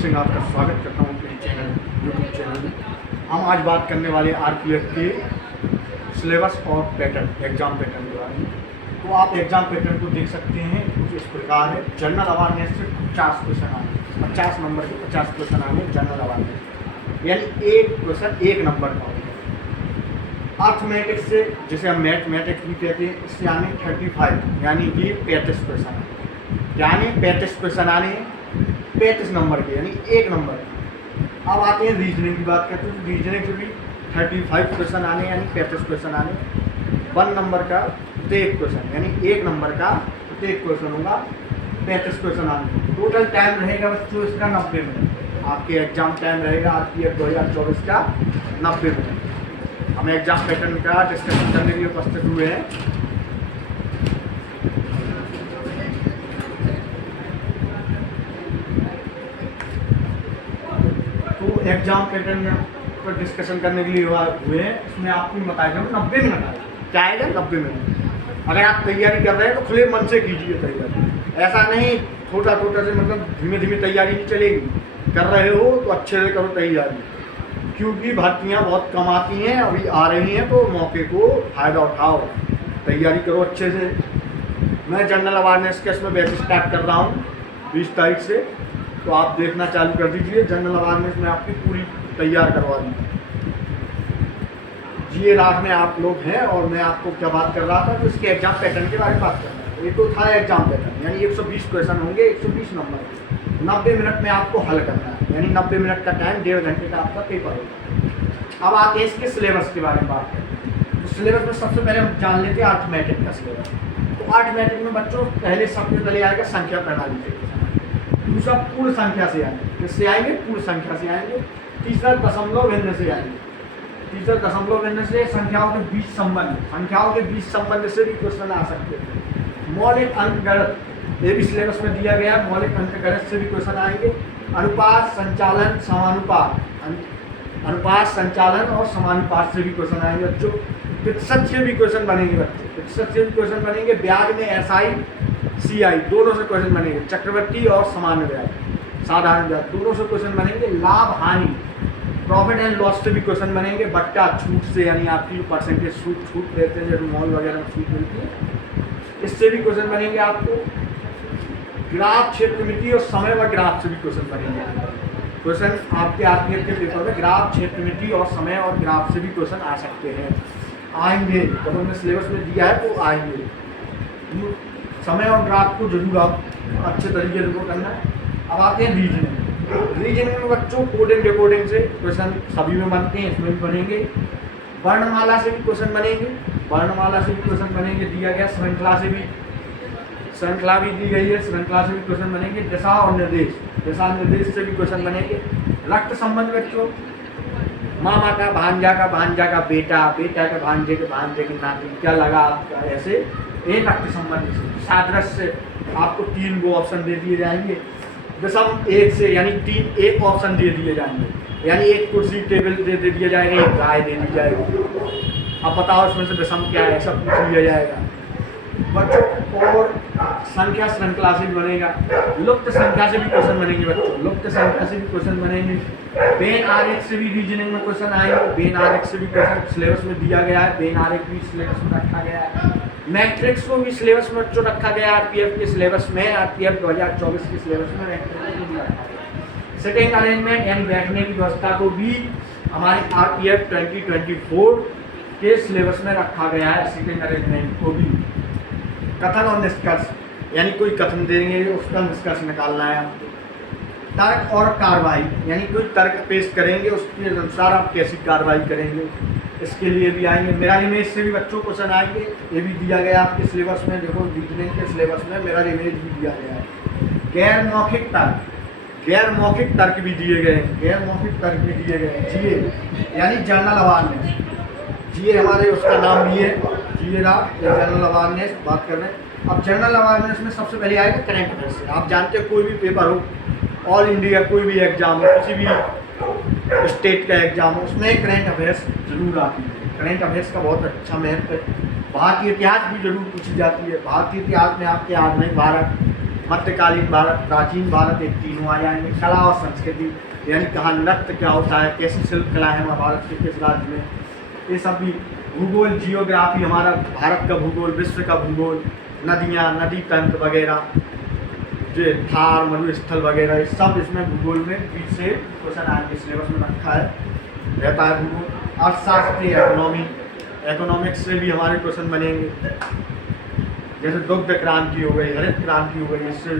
सिंह आपका स्वागत करता हूँ अपने चैनल यूट्यूब चैनल में। हम आज बात करने वाले आरपीएफ के सिलेबस और पैटर्न, एग्ज़ाम पैटर्न के बारे में। तो आप एग्ज़ाम पैटर्न को देख सकते हैं, कुछ इस प्रकार है। जनरल अवेयरनेस से 50 क्वेश्चन आने, 50 नंबर के 50 क्वेश्चन आने जनरल अवेयरनेस, यानी एक क्वेश्चन एक नंबर का होगा। अर्थमेटिक्स से, जिसे हम मैथमेटिक्स भी कहते हैं, इससे आने 35, यानी कि 35 क्वेश्चन आने, यानी 35 क्वेश्चन आने 35 नंबर के, यानी एक नंबर। अब आते हैं रीजनिंग की बात करते हैं, तो रीजनिंग से भी 35 क्वेश्चन आने, यानी 35 क्वेश्चन आने। 1 नंबर का प्रत्येक क्वेश्चन, यानी एक नंबर का प्रत्येक क्वेश्चन होगा, 35 क्वेश्चन आने। टोटल टाइम रहेगा बच्चों इसका 90 मिनट। आपके एग्जाम टाइम रहेगा आरपीएफ 2024 का 90 मिनट। हम एग्जाम पैटर्न का डिस्कशन करने के लिए उपस्थित हुए हैं। तो एग्जाम पैटर्न पर डिस्कशन करने के लिए हुए हैं, इसमें आपको बताया 90 मिनट आएगा। क्या आएगा? 90 मिनट। अगर आप तैयारी कर रहे हैं तो खुले मन से कीजिए तैयारी, ऐसा नहीं छोटा छोटा से, मतलब धीमे धीमे तैयारी नहीं चलेगी। कर रहे हो तो अच्छे से करो तैयारी, क्योंकि भर्तियाँ बहुत कम आती हैं, अभी आ रही हैं, तो मौके को फ़ायदा उठाओ, तैयारी करो अच्छे से। मैं जनरल अवेयरनेस के इसमें बैच स्टार्ट कर रहा हूँ 20 तारीख से, तो आप देखना चालू कर दीजिए। जनरल अवेयरनेस में आपकी पूरी तैयार करवा दूँगा। जीए रात में आप लोग हैं, और मैं आपको क्या बात कर रहा था, तो इसके एग्जाम पैटर्न के बारे में बात कर रहा था। ये तो था एग्जाम पैटर्न, यानी 120 क्वेश्चन होंगे, 120 नंबर, 90 मिनट में आपको हल करना है, यानी 90 मिनट का टाइम, 1.5 घंटे का आपका पेपर होगा। अब आते हैं इसके सिलेबस के बारे में बात करते हैं। तो सिलेबस में सबसे पहले हम जान लेते हैं अर्थमेटिक का सिलेबस। तो अर्थमेटिक में बच्चों पहले सबसे पहले आएगा संख्या प्रणाली से, दूसरा पूर्ण संख्या से आएंगे, किससे आएंगे? पूर्ण संख्या से आएंगे। तीसरा दशमलव भिन्न से आएंगे, तीसरा दशमलव भिन्न से संख्याओं के बीच संबंध, संख्याओं के बीच संबंध से भी क्वेश्चन आ सकते हैं। मौलिक अंकगणित, ये भी सिलेबस में दिया गया, मौलिक अंकगणित से भी क्वेश्चन आएंगे। अनुपात, संचालन, समानुपात, अनुपात, संचालन और समानुपात से भी क्वेश्चन आएंगे बच्चों। प्रतिशत से भी क्वेश्चन बनेंगे बच्चों, प्रतिशत से भी क्वेश्चन बनेंगे। ब्याज में एसआई सीआई दोनों से क्वेश्चन बनेंगे। चक्रवृद्धि और सामान्य ब्याज, साधारण ब्याज, दोनों से क्वेश्चन बनेंगे। लाभ हानि, प्रॉफिट एंड लॉस से भी क्वेश्चन बनेंगे। बट्टा छूट से, यानी आपकी जो परसेंटेज छूट देते हैं, जैसे मॉल वगैरह में छूट मिलती है, इससे भी क्वेश्चन बनेंगे आपको। ग्राफ क्षेत्रमिति और समय व ग्राफ से भी क्वेश्चन बनेंगे। क्वेश्चन आपके आरपीएफ के पेपर में ग्राफ, क्षेत्रमिति और समय और ग्राफ से भी क्वेश्चन आ सकते हैं, आएंगे। जब हमने सिलेबस में दिया है तो आएंगे। समय और ग्राफ को जरूर आप अच्छे तरीके से करना है। अब आते हैं रीजनिंग। रीजनिंग में बच्चों कोडिंग डिकोडिंग से क्वेश्चन सभी में बनते हैं, इसमें भी बनेंगे। वर्णमाला से भी क्वेश्चन बनेंगे, वर्णमाला से भी क्वेश्चन बनेंगे, दिया गया। श्रृंखला से भी, श्रृंखला भी दी गई है, श्रृंखला से भी क्वेश्चन बनेंगे। दिशा और निर्देश, दिशा निर्देश से भी क्वेश्चन बनेंगे। रक्त संबंध बच्चों, मामा का भांजा का, भांजा का बेटा, बेटा के भांजे की नाती, क्या लगा आपका, ऐसे एक रक्त संबंध से। सादृश्य से आपको 3 वो ऑप्शन दे दिए जाएंगे। दशम एक से, यानी 3 एक ऑप्शन दे दिए जाएंगे, यानी एक कुर्सी टेबल दे दिया जाएगा, एक गाय दे दी जाएगी। अब बताओ इसमें से दशम क्या है, सब पूछ लिया जाएगा बच्चों। और संख्या श्रृंखला से भी बनेगा। लुप्त संख्या से भी क्वेश्चन बनेंगे बच्चों, लुप्त संख्या से भी क्वेश्चन बनेंगे। बेन आरेख से भी रीजनिंग में क्वेश्चन आएंगे, बेन आरेख से भी क्वेश्चन सिलेबस में दिया गया है, बेन आरेख भी सिलेबस में रखा गया है। मैट्रिक्स को भी सिलेबस में बच्चों रखा गया है, आरपीएफ के सिलेबस में, आरपीएफ 2024 के सिलेबस में मैट्रिक्स को भी रखा गया। सिटिंग अरेंजमेंट, यानी बैठने की व्यवस्था को भी हमारे आरपीएफ 2024 के सिलेबस में रखा गया है, सिटिंग अरेंजमेंट को भी। कथन और निष्कर्ष, यानी कोई कथन देंगे, उसका निष्कर्ष निकालना है आपको। तर्क और कार्रवाई, यानी कोई तर्क पेश करेंगे, उसके अनुसार आप कैसी कार्रवाई करेंगे, इसके लिए भी आएंगे। मिरर इमेज से भी बच्चों क्वेश्चन आएंगे, ये भी दिया गया आपके सिलेबस में। देखो रीजनिंग के सिलेबस में मिरर इमेज भी दिया गया है। गैर मौखिक तर्क, गैर मौखिक तर्क भी दिए गए हैं, गैर मौखिक तर्क भी दिए गए हैं। जीए, यानी जनरल अवेयरनेस, जीए हमारे उसका नाम भी है, जीए रात, जनरल अवेयरनेस बात कर रहे हैं। अब जनरल अवेयरनेस में सबसे पहले आएगा करंट अफेयर्स से। आप जानते हैं कोई भी पेपर हो, ऑल इंडिया कोई भी एग्जाम हो, किसी भी स्टेट का एग्जाम हो, उसमें करंट अफेयर्स जरूर आती है। करंट अफेयर्स का बहुत अच्छा महत्व है। भारतीय इतिहास भी जरूर पूछी जाती है। भारतीय इतिहास में आपके आज नहीं, भारत मध्यकालीन भारत, प्राचीन भारत, एक तीनों आ जाएंगे। कला और संस्कृति यानी कहाँ नृत्य क्या होता है, कैसी शिल्प कला है हमारे भारत के किस राज्य में, ये सब भी। भूगोल, जियोग्राफी, हमारा भारत का भूगोल, विश्व का भूगोल, नदियाँ, नदी तंत्र वगैरह, जो थार मरुस्थल वगैरह, ये सब इसमें भूगोल में बीच से क्वेश्चन आएंगे। सिलेबस में रखा है, रहता है भूगोल। अर्थशास्त्र, इकोनॉमी, इकोनॉमिक्स से भी हमारे क्वेश्चन बनेंगे। जैसे दुग्ध क्रांति हो गई, हरित क्रांति हो गई, इससे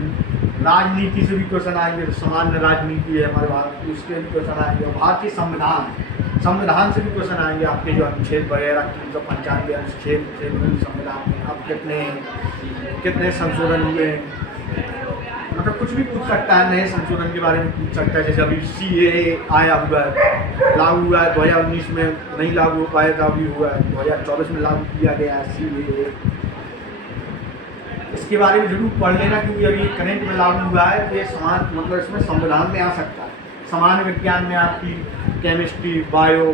राजनीति से भी क्वेश्चन आएंगे। तो सामान्य राजनीति है हमारे भारत की, उसके भी क्वेश्चन आएंगे। और भारतीय संविधान, संविधान से भी क्वेश्चन आएंगे। आपके जो अनुच्छेद वगैरह 395 अनुच्छेद थे मूल संविधान में, अब कितने संशोधन हुए हैं, मतलब कुछ भी पूछ सकता है। नए संशोधन के बारे में पूछ सकता है। जैसे अभी CAA आया हुआ है, लागू हुआ है 2019 में, नहीं लागू हो पाया था, अभी हुआ है 2024 में लागू किया गया है CAA। इसके बारे में जरूर पढ़ लेना, क्योंकि अभी करंट में लागू हुआ है। तो ये समान, मतलब इसमें संविधान में आ सकता है। सामान्य विज्ञान में आपकी केमिस्ट्री, बायो,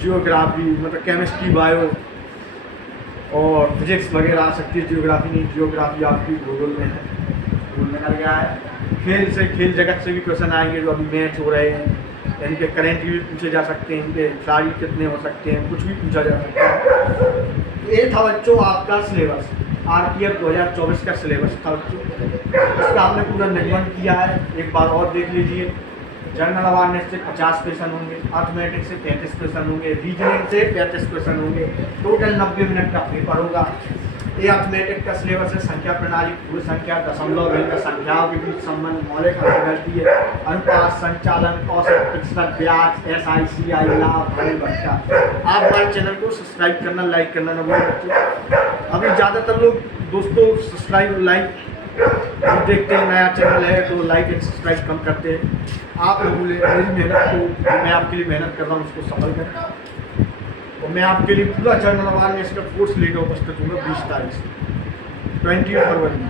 जियोग्राफी, मतलब केमिस्ट्री, बायो और फिजिक्स वगैरह आ सकती है। जियोग्राफी नहीं, जियोग्राफी आपकी भूगोल में है, भूगोल में कर गया है। खेल से, खेल जगत से भी क्वेश्चन आएंगे। जो अभी मैच हो रहे हैं, इनके करंट भी पूछे जा सकते हैं, इनके खिलाड़ी कितने हो सकते हैं, कुछ भी पूछा जा सकता है। ये था बच्चों आपका सिलेबस, RTF 2024 का सिलेबस था बच्चों। इसका हमने पूरा निगमन किया है, एक बार और देख लीजिए। जनरल अवेयरनेस से 50 क्वेश्चन होंगे, अर्थमेटिक से 33 क्वेश्चन होंगे, रीजनिंग से 35 क्वेश्चन होंगे, टोटल 90 मिनट का पेपर होगा। ये अर्थमेटिक का सिलेबस है। संख्या प्रणाली, पूर्ण संख्या, दशमलव, भिन्न संख्याओं के बीच संबंध, मौलिक अंकगणितीय, अनुपात, संचालन, औसत, प्रतिशत, ब्याज, SI, CI, लाभ, हानि, भत्ता। आप हमारे चैनल को सब्सक्राइब करना, लाइक करना न भूलें बच्चों। अभी ज़्यादातर लोग दोस्तों सब्सक्राइब, लाइक देखते हैं, नया चैनल है तो लाइक एंड सब्सक्राइब कम करते हैं। आप लोगों ने मेरी मेहनत को, मैं आपके लिए मेहनत कर रहा हूँ, उसको सफल करें। और मैं आपके लिए पूरा जनरल अवेयरनेस का कोर्स लेकर उपस्थित हूँ 20 तारीख से, 20 फरवरी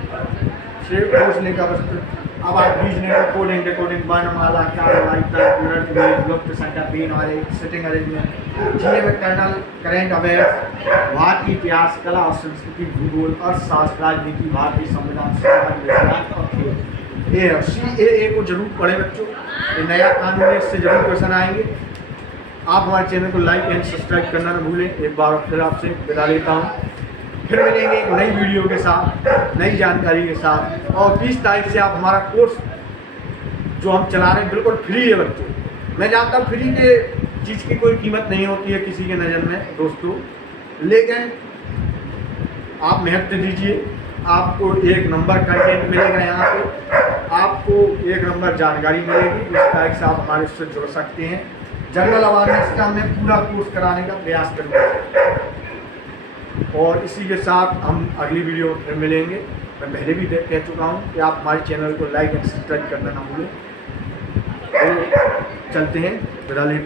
से कोर्स लेकर उपस्थित। अब आप रीजनिंग, कोडिंग, डिकोडिंग, वर्णमाला, विभक्त संख्या, बीनवारी, सिटिंग अरेंजमेंट, GA में कर्नल, करंट अफेयर्स, भारतीय इतिहास, कला और संस्कृति, भूगोल, अर्थशास्त्र, राजनीति, भारतीय संविधान, ये CAA को जरूर पढ़ें बच्चों। ये नया कानून है, इससे जरूर क्वेश्चन आएंगे। आप हमारे चैनल को लाइक एंड सब्सक्राइब करना न भूलें। एक बार फिर आपसे विदा लेता हूँ, फिर मिलेंगे एक नई वीडियो के साथ, नई जानकारी के साथ। और 20 तारीख से आप हमारा कोर्स जो हम चला रहे हैं बिल्कुल फ्री है बच्चों। मैं जानता हूँ फ्री के चीज़ की कोई कीमत नहीं होती है किसी के नज़र में दोस्तों, लेकिन आप मेहनत दीजिए, आपको एक नंबर कंटेंट मिलेगा यहाँ पे, आपको एक नंबर जानकारी मिलेगी। 20 तारीख से आप हमारे से जुड़ सकते हैं। जनरल अवेयरनेस का हमें पूरा कोर्स कराने का प्रयास करेंगे। और इसी के साथ हम अगली वीडियो में मिलेंगे। मैं पहले भी कह चुका हूँ कि आप हमारे चैनल को लाइक एंड सब्सक्राइब करना ना भूलें। तो चलते हैं, विदा लेते हैं।